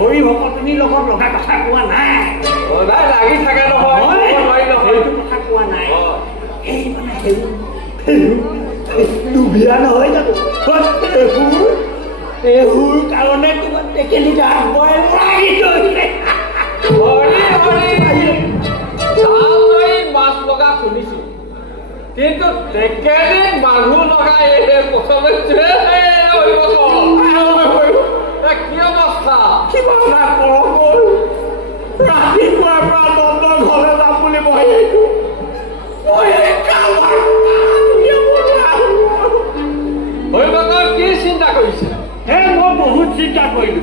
হৰি ভকতনি লগত লগা কথা কোৱা নাই লাগি থাকে নহয় বিয়া নহয় জানো এহুৰ কাৰণে তোমাৰ টেকেলি গাত বই লাগি ধৰিলে মাছ লগা শুনিছো কিন্তু টেকেলিত মানুহ লগাই প্ৰথমে কি অৱস্থা কিবা ৰাতিপুৱাৰ পৰা দণ্ডৰ ঘৰলৈ যাম বুলি মই কি চিন্তা কৰিছে মই বহুত চিন্তা কৰিলো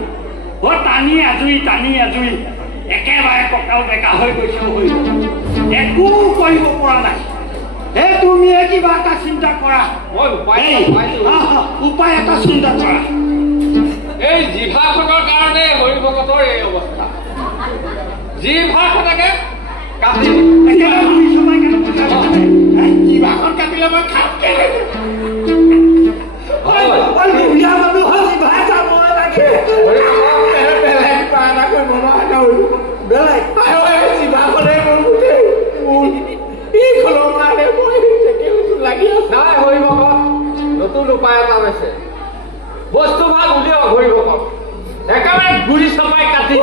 মই টানি আজুৰি একেবাৰে কঁকাল বেকা হৈ গৈছে একো কৰিব পৰা নাই তুমিয়ে কিবা এটা চিন্তা কৰা উপায় এটা চিন্তা কৰা এই জিভাখনৰ কাৰণে হৰিভকতৰ এই অৱস্থা জিভাখনকে কাটি জিভাখন কাটিলে মই খাম নতুন উপায় এটা আছে বস্তু ভাগ উলিয়াওক হৰিভকত একেবাৰে গুৰি চপাই কাটি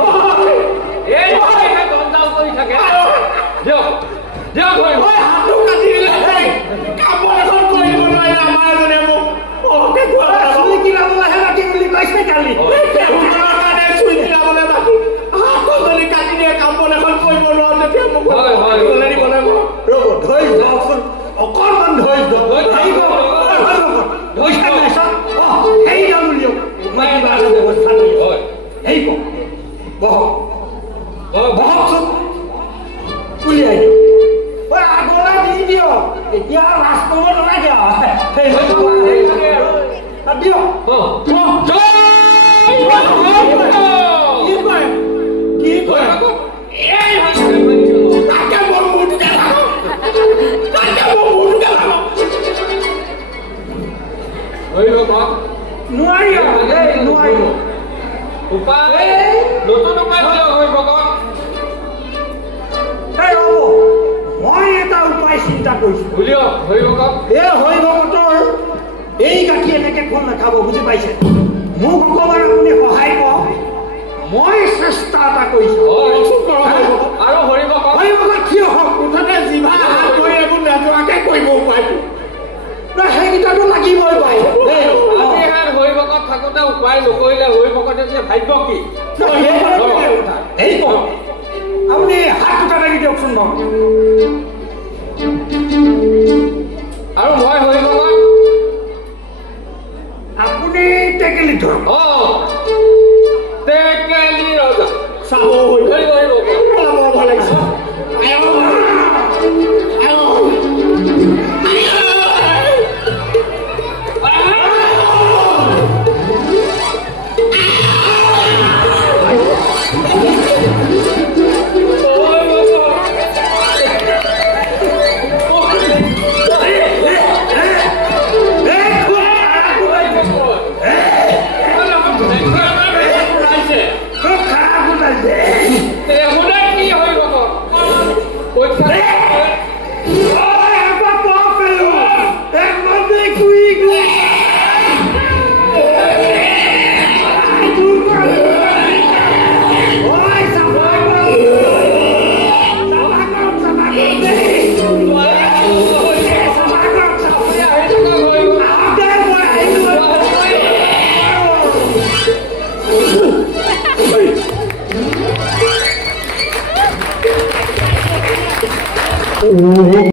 এই জঞ্জাল কৰি থাকে দিয়ক দিয়ক হাতো কাটি দিলে কাপোৰ এখন কৰিব নোৱাৰে আমাৰ এজনে মোক চুই কিনাবলৈহে বাকী বুলি কৈছে কালি চুই কিনাবলৈ বাকী হাতো যদি কাটি দিয়ে কাপোৰ এখন কৰিব নোৱাৰো তেতিয়া মোক ৰ'ব ধৰি যাওকচোন অকণমান ধৰি বহকচোন উলিয়াই আগলৈ দি দিয়ক এতিয়া লাজ কৰিব নালাগে নতুন উপায় হৰিভকত মই এটা উপায় চিন্তা কৰিছো উলিয়াওক হৰিভকত হৰিভকতৰ এই গাখীৰ এনেকে ফোন নাখাব বুজি পাইছে মোক অকমান আপুনি সহায় কৰক মই চেষ্টা এটা কৰিছো আৰু হৰিভকত থিয় হওক মুঠতে জিভা হাত কৰি এইবোৰ নোযোৱাকে কৰিব উপায়টো সেইকেইটাতো লাগিবই পাই হৰিভকত থাকোঁতে উপায় নকৰিলে হৰিভকতে যে ভাগ্য কি আপুনি হাত দুটা লাগি দিয়কচোন বাৰু আৰু মই হৰিভকত আপুনি টেকেলি ধৰক টেকেলি ৰজা চাব ভাল লাগিছে